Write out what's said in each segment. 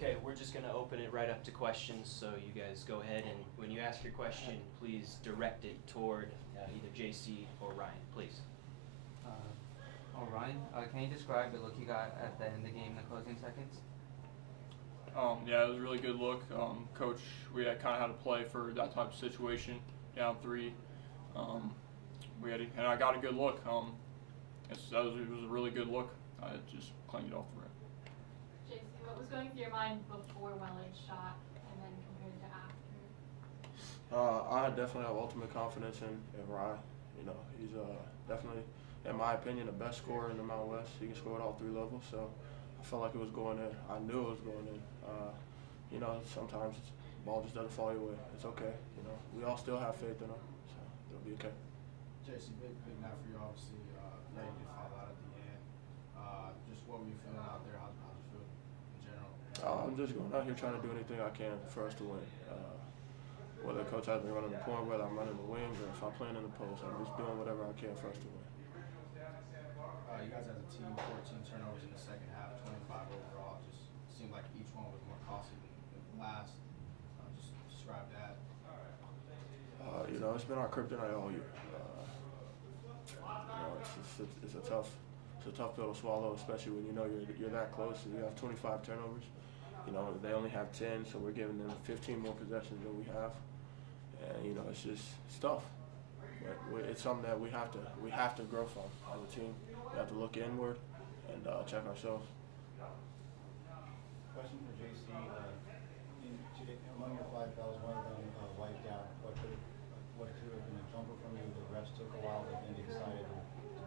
Okay, we're just going to open it right up to questions, so you guys go ahead, and when you ask your question, please direct it toward either JC or Ryan, please. Ryan, can you describe the look you got at the end of the game in the closing seconds? Yeah, it was a really good look. Coach, we had kind of had to play for that type of situation, down 3. And I got a good look. It was a really good look. I just clanged it off the rim. JC, what was going through your mind before Welled's shot and then compared to after? I definitely have ultimate confidence in Rye. You know, he's definitely, in my opinion, the best scorer in the Mountain West. He can score at all 3 levels, so I felt like it was going in. I knew it was going in. You know, sometimes the ball just doesn't fall your way. It's okay. You know, we all still have faith in him, so it'll be okay. JC, big night for you, obviously. Yeah, you did foul out at the end. Just what were you feeling out there? How did you feel in general? I'm just going out here trying to do anything I can for us to win. Whether coach has me running the point, whether I'm running the wings, or if I'm playing in the post, I'm just doing whatever I can for us to win. You guys as a team, 14 turnovers in the second half, 25 overall. Just seemed like each one was more costly than the last. Just describe that. You know, it's been our kryptonite all year. You know, it's a tough pill to swallow, especially when you know you're that close and you have 25 turnovers. You know, they only have 10, so we're giving them 15 more possessions than we have, and you know, it's tough. But it's something that we have to grow from as a team. We have to look inward and check ourselves. Question for JC. Among your 5 fouls, one of them wiped out. What could have been a jumper from you? The refs took a while, but then they decided to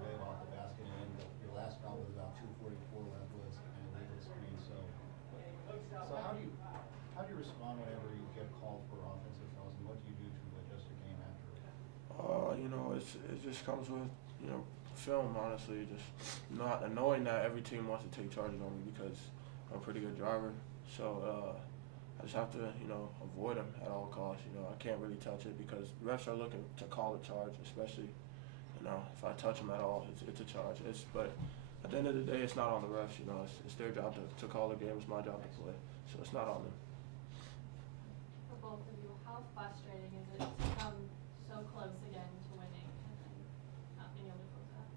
bail off the basket. And then your last foul was about 2:44 left, was an illegal screen. So how do you respond whenever you get called for offensive fouls, and what do you do to adjust your game after? You know, it just comes with, you know, film, honestly. Just not knowing that every team wants to take charges on me because I'm a pretty good driver. So I just have to, you know, avoid them at all costs. You know, I can't really touch it because refs are looking to call a charge, especially, you know, if I touch them at all, it's a charge. But at the end of the day, it's not on the refs. You know, it's their job to call the game. It's my job to play. So it's not on them. For both of you, how frustrating is it to come so close again to winning and then not being able to close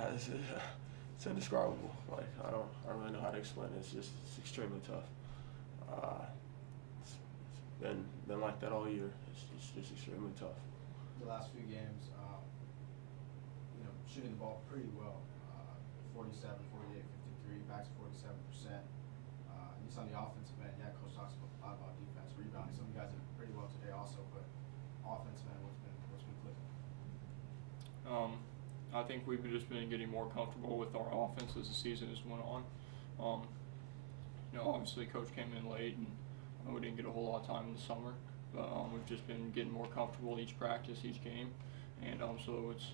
out? It's indescribable. Like I don't really know how to explain it. It's extremely tough. It's been like that all year. It's just extremely tough. The last few games, you know, shooting the ball pretty well. 47, 48, 53, back to 47%. At least on the offensive end, yeah, coach talks a lot about defense, rebounding. Some of you guys did pretty well today also, but offensive end, what's been clicking? I think we've just been getting more comfortable with our offense as the season has went on. You know, obviously coach came in late and we didn't get a whole lot of time in the summer, but we've just been getting more comfortable each practice, each game, and so it's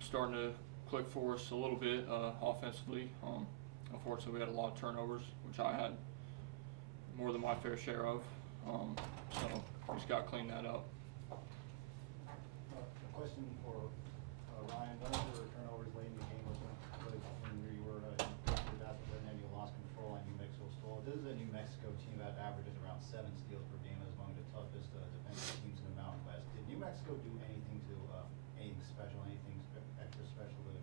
starting to click for us a little bit offensively. Unfortunately, we had a lot of turnovers, which I had more than my fair share of, so we just got to clean that up. A question for Ryan. One of your turnovers late in the game was when you were about to win and you lost control and New Mexico stole. This is a New Mexico team that averages around 7 steals per game, is among the toughest defensive teams in the Mountain West. Did New Mexico do anything to anything special, anything extra special to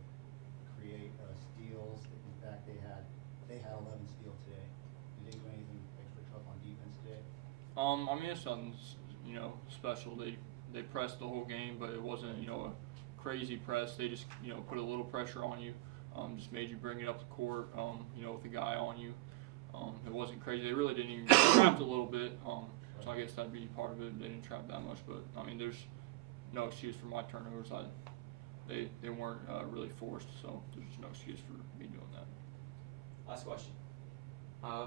create steals? In fact, they had 11 steals today. Did they do anything extra tough on defense today? I mean, it's something, you know, special. They pressed the whole game, but it wasn't, you know, a crazy press. They just, you know, put a little pressure on you, just made you bring it up the court, you know, with a guy on you. It wasn't crazy. They really didn't even trap a little bit, so I guess that'd be part of it. They didn't trap that much, but I mean, there's no excuse for my turnovers. They weren't really forced, so there's no excuse for me doing that. Last question.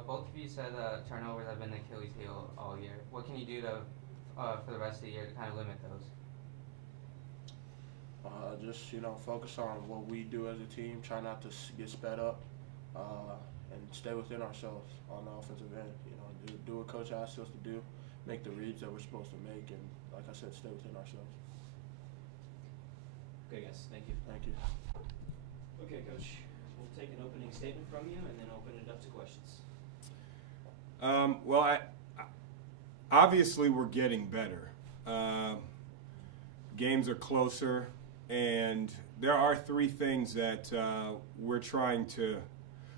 Both of you said turnovers have been the Achilles heel all year. What can you do to for the rest of the year to kind of limit those? Just, you know, focus on what we do as a team, try not to get sped up, and stay within ourselves on the offensive end. You know, do what coach asks us to do, make the reads that we're supposed to make, and like I said, stay within ourselves. Okay, guys, thank you. Thank you. Okay, Coach, we'll take an opening statement from you and then open it up to questions. Well, obviously we're getting better. Games are closer, and there are three things that we're trying to.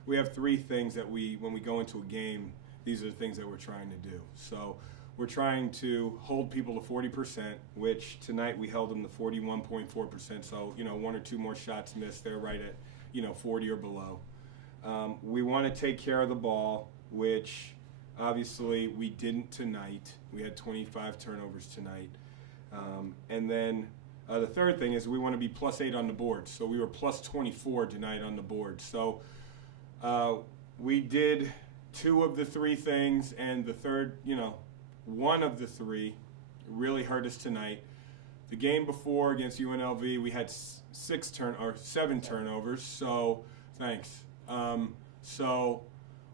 We have three things that when we go into a game, these are the things that we're trying to do. So we're trying to hold people to 40%, which tonight we held them to 41.4%. So, one or two more shots missed, they're right at, 40 or below. We want to take care of the ball, which obviously we didn't tonight. We had 25 turnovers tonight. And then the third thing is we want to be +8 on the board. So we were +24 tonight on the board. So we did two of the three things, and the third, one of the three really hurt us tonight. The game before against UNLV, we had 7 turnovers. So thanks. So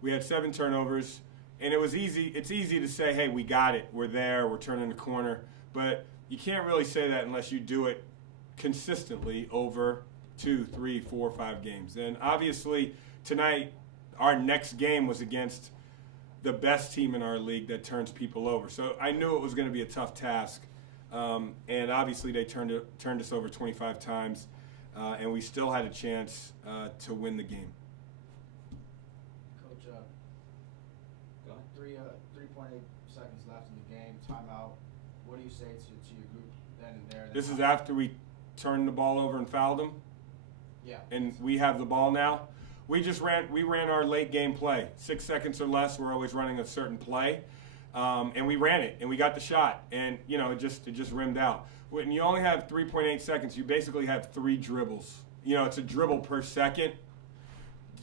we had 7 turnovers, and it was easy. It's easy to say, hey, we got it. We're there. We're turning the corner. But you can't really say that unless you do it consistently over 2, 3, 4, 5 games. And obviously tonight, our next game was against the best team in our league that turns people over. So I knew it was going to be a tough task. And obviously they turned us over 25 times, and we still had a chance to win the game. Coach, Go ahead. 3.8 seconds left in the game, timeout. What do you say to your group then and there? This is after we turned the ball over and fouled them? Yeah. And we have the ball now? We ran our late game play. 6 seconds or less, we're always running a certain play. And we ran it, and we got the shot. And, it just rimmed out. When you only have 3.8 seconds, you basically have 3 dribbles. It's a dribble per second.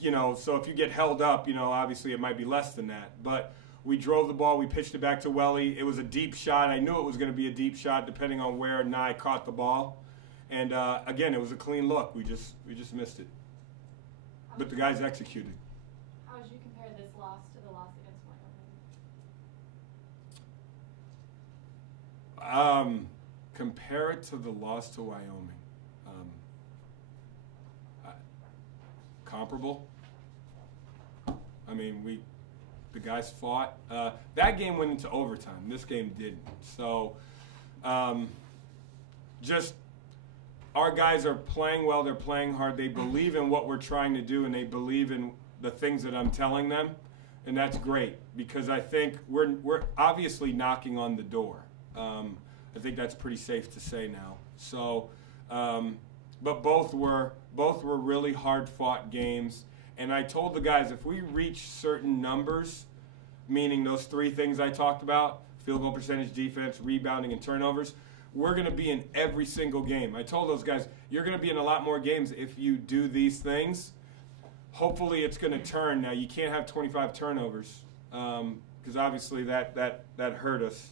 So if you get held up, obviously it might be less than that. But we drove the ball. We pitched it back to Welly. It was a deep shot. I knew it was going to be a deep shot depending on where Nye caught the ball. And, again, it was a clean look. We just missed it. But the guys executed. How would you compare this loss to the loss against Wyoming? Compare it to the loss to Wyoming. Comparable. I mean, the guys fought. That game went into overtime. This game didn't. So, just our guys are playing well. They're playing hard. They believe in what we're trying to do, and they believe in the things that I'm telling them, and that's great because I think we're obviously knocking on the door. I think that's pretty safe to say now. So, but both were really hard-fought games, and I told the guys if we reach certain numbers, meaning those 3 things I talked about, field goal percentage, defense, rebounding, and turnovers, we're going to be in every single game. I told those guys, you're going to be in a lot more games if you do these things. Hopefully it's going to turn. Now, you can't have 25 turnovers because obviously that hurt us.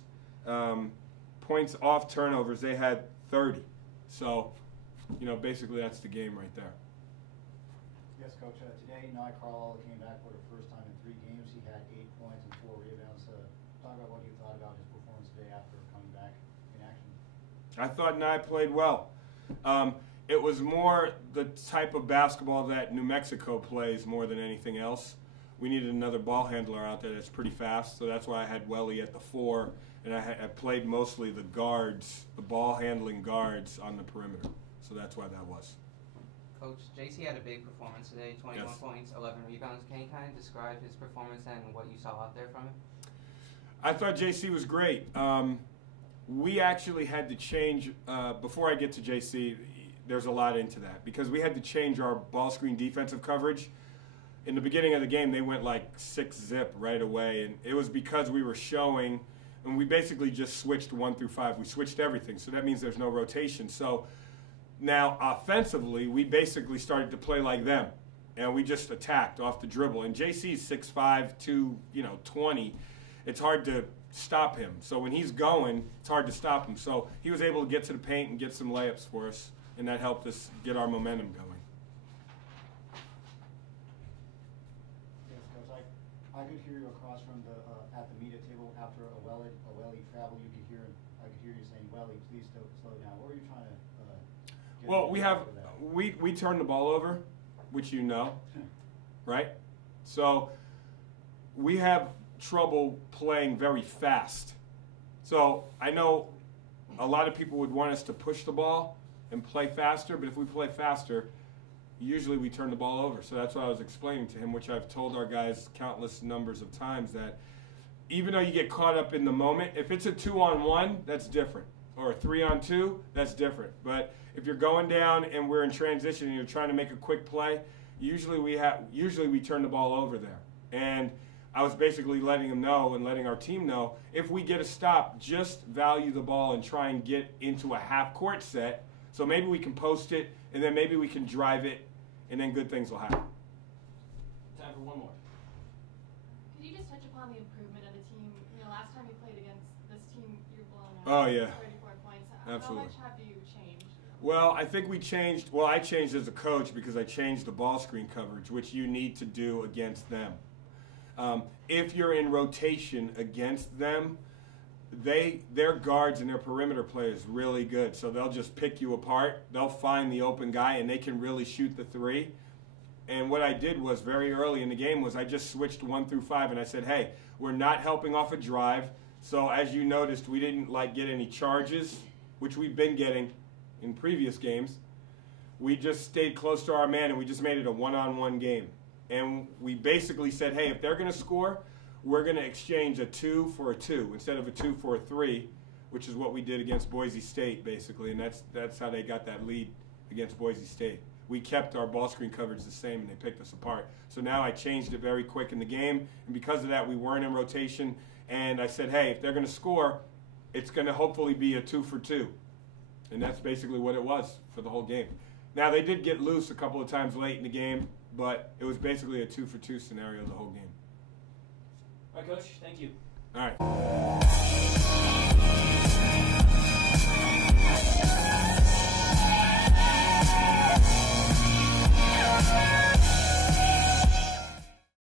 Points off turnovers, they had 30. So, basically that's the game right there. Yes, Coach. Today, Nye Carlisle came back for the first time in 3 games. He had 8 points and 4 rebounds. Talk about what you thought about his performance today after coming back in action. I thought Nye played well. It was more the type of basketball that New Mexico plays more than anything else. We needed another ball handler out there that's pretty fast, so that's why I had Welly at the 4, and I played mostly the guards, the ball-handling guards on the perimeter. So that's why that was. Coach, JC had a big performance today, 21 Yes. points, 11 rebounds. Can you kind of describe his performance and what you saw out there from him? I thought JC was great. We actually had to change, before I get to JC, there's a lot into that, because we had to change our ball screen defensive coverage. In the beginning of the game, they went like 6-zip right away, and it was because we were showing, and we basically just switched 1 through 5. We switched everything, so that means there's no rotation. So now offensively, we basically started to play like them, and we just attacked off the dribble. And JC's 6'5", 220. It's hard to stop him. So when he's going, it's hard to stop him. So he was able to get to the paint and get some layups for us, and that helped us get our momentum going. Yes, Coach. I could hear you across from the at the media table after a Welly travel. I could hear you saying, "Welly, please slow down." What were you trying to? Well, we turned the ball over. which you know, right? So we have trouble playing very fast. So I know a lot of people would want us to push the ball and play faster, but if we play faster, usually we turn the ball over. So that's what I was explaining to him, which I've told our guys countless numbers of times, that even though you get caught up in the moment, if it's a 2-on-1, that's different. Or a 3-on-2, that's different. But if you're going down and we're in transition and you're trying to make a quick play, usually we turn the ball over there. And I was basically letting him know and letting our team know, if we get a stop, just value the ball and try and get into a half-court set. So maybe we can post it, and then maybe we can drive it, and then good things will happen. Time for one more. Could you just touch upon the improvement of the team? You know, last time you played against this team, you're blowing out. Oh, yeah. 34 points. Absolutely. How much have you changed? Well, I think we changed. Well, I changed as a coach because I changed the ball screen coverage, which you need to do against them. If you're in rotation against them, their guards and their perimeter play is really good. So they'll just pick you apart. They'll find the open guy, and they can really shoot the three. And what I did was very early in the game was I just switched 1 through 5, and I said, hey, we're not helping off a drive. So as you noticed, we didn't get any charges, which we've been getting in previous games. We just stayed close to our man, and we just made it a one-on-one game. And we basically said, hey, if they're going to score, we're going to exchange a 2 for a 2 instead of a 2 for a 3, which is what we did against Boise State, basically. And that's how they got that lead against Boise State. We kept our ball screen coverage the same, and they picked us apart. So now I changed it very quick in the game, and because of that, we weren't in rotation. And I said, hey, if they're going to score, it's going to hopefully be a 2 for 2. And that's basically what it was for the whole game. Now, they did get loose a couple of times late in the game, but it was basically a 2 for 2 scenario the whole game. All right, Coach. Thank you. All right.